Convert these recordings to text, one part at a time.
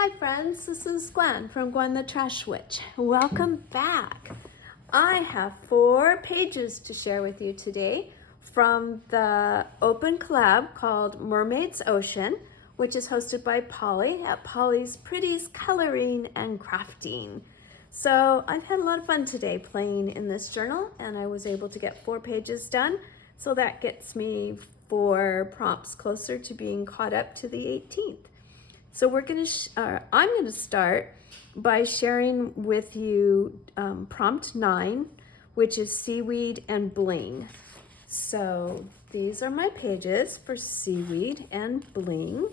Hi friends, this is Gwen from Gwen the Trash Witch. Welcome back. I have 4 pages to share with you today from the open collab called Mermaid's Ocean, which is hosted by Polly at Polly's Pretties Coloring and Crafting. So I've had a lot of fun today playing in this journal, and I was able to get 4 pages done. So that gets me 4 prompts closer to being caught up to the 18th. So I'm gonna start by sharing with you prompt 9, which is Seaweed and Bling. So these are my pages for Seaweed and Bling.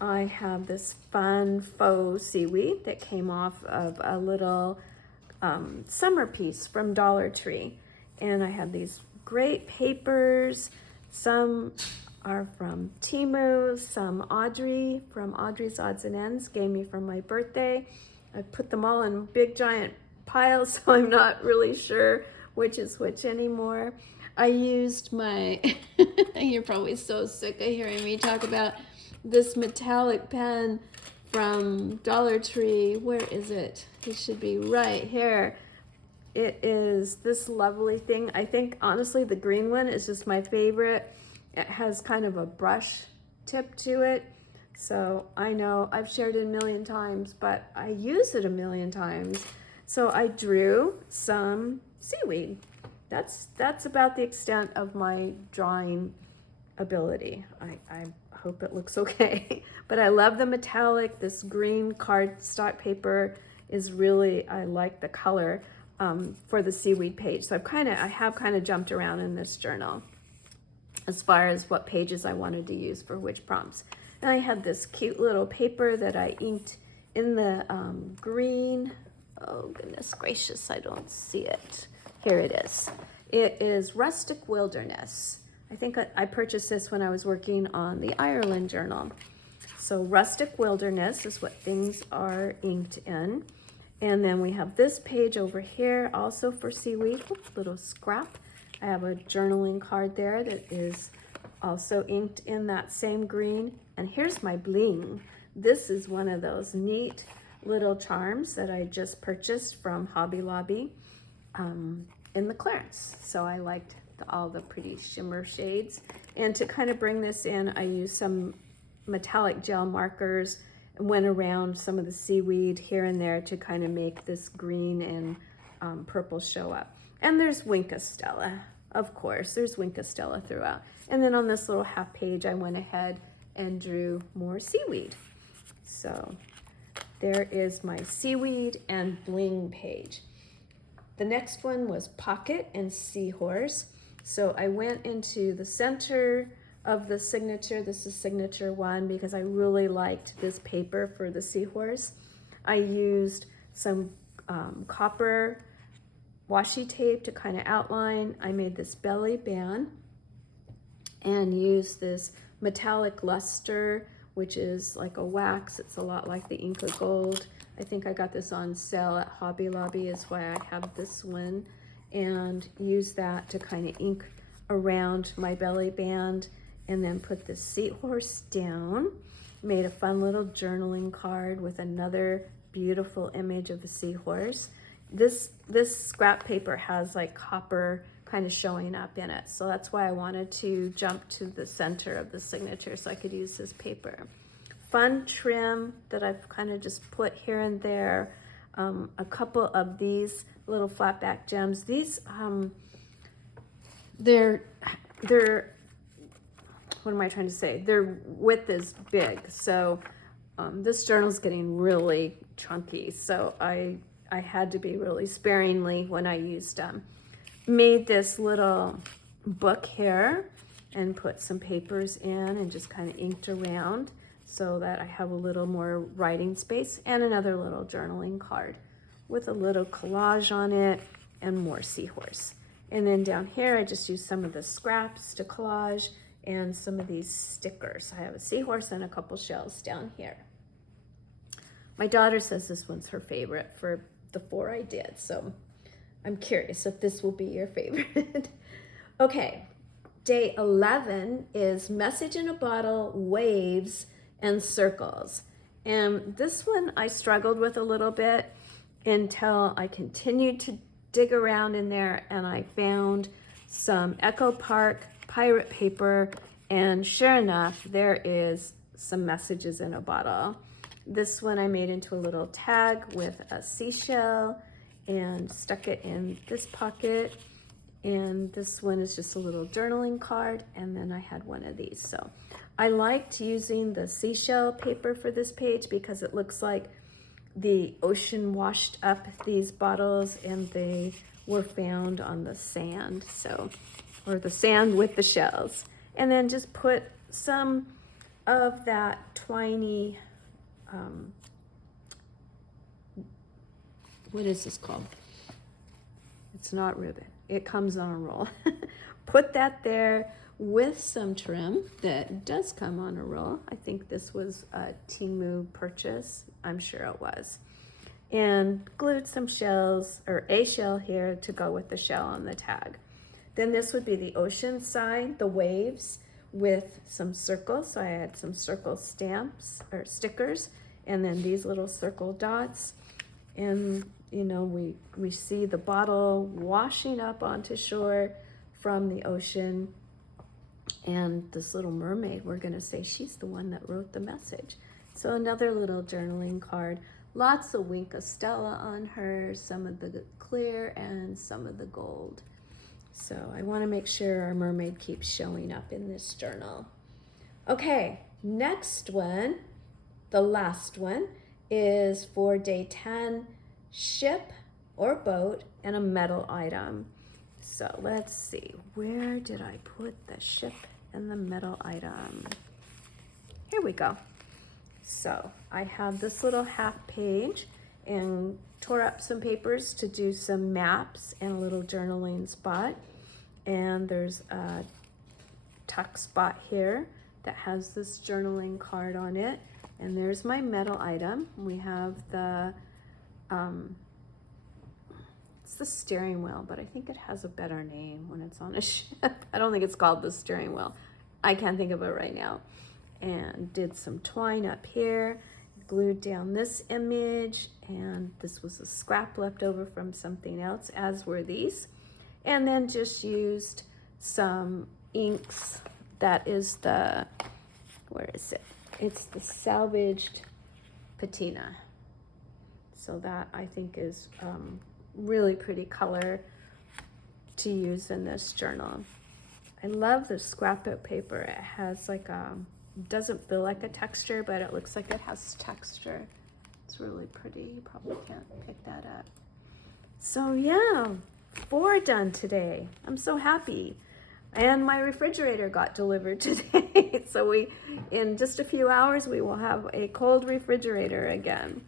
I have this fun faux seaweed that came off of a little summer piece from Dollar Tree. And I have these great papers. Some are from Temu, some Audrey from Audrey's Odds and Ends gave me for my birthday. I put them all in big giant piles, so I'm not really sure which is which anymore. I used my, you're probably so sick of hearing me talk about this metallic pen from Dollar Tree. Where is it? It should be right here. It is this lovely thing. I think honestly the green one is just my favorite. It has kind of a brush tip to it. So I know I've shared it a million times, but I use it a million times. So I drew some seaweed. That's about the extent of my drawing ability. I hope it looks okay. But I love the metallic. This green cardstock paper is really, I like the color for the seaweed page. So I have kind of jumped around in this journal as far as what pages I wanted to use for which prompts. And I had this cute little paper that I inked in the green. Oh goodness gracious, I don't see it. Here it is. It is Rustic Wilderness. I think I purchased this when I was working on the Ireland journal. So Rustic Wilderness is what things are inked in. And then we have this page over here also for seaweed. Oops, little scrap. I have a journaling card there that is also inked in that same green. And here's my bling. This is one of those neat little charms that I just purchased from Hobby Lobby in the clearance. So I liked all the pretty shimmer shades. And to kind of bring this in, I used some metallic gel markers and went around some of the seaweed here and there to kind of make this green and purple show up. And there's Winka Stella, of course, there's Winka Stella throughout. And then on this little half page, I went ahead and drew more seaweed. So there is my Seaweed and Bling page. The next one was Pocket and Seahorse. So I went into the center of the signature. This is signature 1 because I really liked this paper for the seahorse. I used some copper washi tape to kind of outline. I made this belly band and used this metallic luster, which is like a wax. It's a lot like the Inca Gold. I think I got this on sale at Hobby Lobby is why I have this one, and use that to kind of ink around my belly band, and then put the seahorse down. Made a fun little journaling card with another beautiful image of a seahorse. This scrap paper has like copper kind of showing up in it. So that's why I wanted to jump to the center of the signature so I could use this paper. Fun trim that I've kind of just put here and there. A couple of these little flat back gems. These, they're, what am I trying to say? Their width is big. So this journal's getting really chunky. So I had to be really sparingly when I used them. Made this little book here and put some papers in and just kind of inked around so that I have a little more writing space, and another little journaling card with a little collage on it and more seahorse. And then down here, I just used some of the scraps to collage and some of these stickers. I have a seahorse and a couple shells down here. My daughter says this one's her favorite for the 4 I did, so I'm curious if this will be your favorite. Okay, day 11 is Message in a Bottle, Waves, and Circles. And this one I struggled with a little bit until I continued to dig around in there and I found some Echo Park pirate paper, and sure enough, there is some messages in a bottle. This one I made into a little tag with a seashell and stuck it in this pocket. And this one is just a little journaling card, and then I had one of these. So I liked using the seashell paper for this page because it looks like the ocean washed up these bottles and they were found on the sand, so, or the sand with the shells. And then just put some of that twiny, what is this called? It's not ribbon. It comes on a roll. Put that there with some trim that does come on a roll. I think this was a Temu purchase. I'm sure it was. And glued some shells, or a shell here to go with the shell on the tag. Then this would be the ocean side, the waves, with some circles. So I had some circle stamps or stickers, and then these little circle dots. And you know, we see the bottle washing up onto shore from the ocean. And this little mermaid, we're gonna say she's the one that wrote the message. So another little journaling card. Lots of Wink of Stella on her, some of the clear and some of the gold. So I wanna make sure our mermaid keeps showing up in this journal. Okay, next one, the last one, is for day 10, ship or boat and a metal item. So let's see, where did I put the ship and the metal item? Here we go. So I have this little half page and tore up some papers to do some maps and a little journaling spot. And there's a tuck spot here that has this journaling card on it. And there's my metal item. We have the, it's the steering wheel, but I think it has a better name when it's on a ship. I don't think it's called the steering wheel. I can't think of it right now. And did some twine up here, glued down this image, and this was a scrap left over from something else, as were these. And then just used some inks. That is the, where is it? It's the salvaged patina. So that I think is really pretty color to use in this journal. I love the scrapbook paper. It has like a, doesn't feel like a texture, but it looks like it has texture. It's really pretty. You probably can't pick that up. So yeah, 4 done today. I'm so happy. And my refrigerator got delivered today. So in just a few hours, we will have a cold refrigerator again.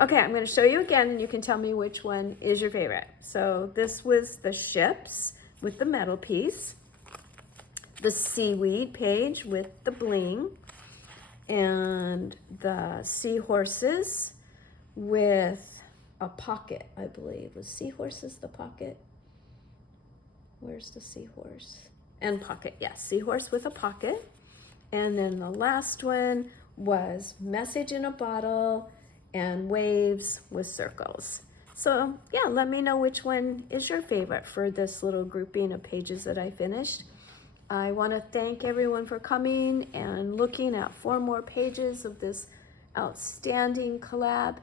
Okay, I'm going to show you again, and you can tell me which one is your favorite. So this was the ships with the metal piece, the seaweed page with the bling, and the seahorses with a pocket, I believe. Was seahorses the pocket? Where's the seahorse? And pocket, yes, seahorse with a pocket. And then the last one was message in a bottle and waves with circles. So yeah, let me know which one is your favorite for this little grouping of pages that I finished. I want to thank everyone for coming and looking at 4 more pages of this outstanding collab.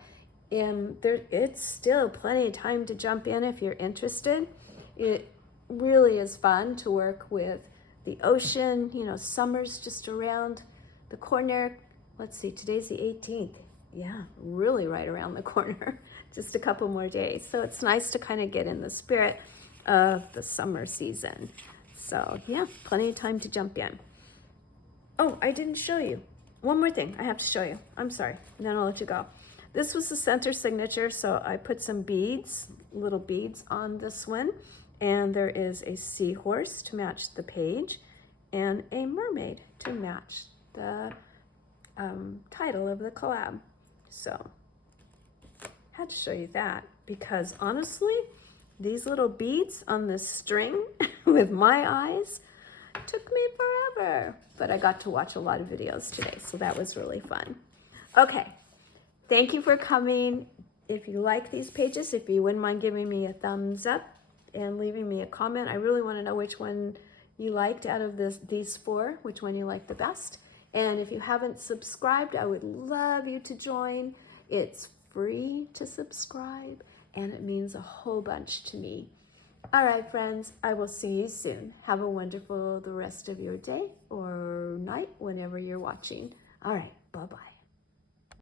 And it's still plenty of time to jump in if you're interested. It really is fun to work with the ocean. You know, summer's just around the corner. Let's see, today's the 18th. Yeah, really right around the corner. Just a couple more days. So it's nice to kind of get in the spirit of the summer season. So yeah, plenty of time to jump in. Oh, I didn't show you. One more thing I have to show you. I'm sorry, and then I'll let you go. This was the center signature, so I put some beads, little beads on this one. And there is a seahorse to match the page and a mermaid to match the title of the collab. So I had to show you that because honestly, these little beads on this string with my eyes took me forever, but I got to watch a lot of videos today, so that was really fun. Okay, thank you for coming. If you like these pages, if you wouldn't mind giving me a thumbs up and leaving me a comment. I really want to know which one you liked out of these 4, which one you liked the best. And if you haven't subscribed, I would love you to join. It's free to subscribe, and it means a whole bunch to me. All right, friends, I will see you soon. Have a wonderful the rest of your day or night whenever you're watching. All right, bye-bye.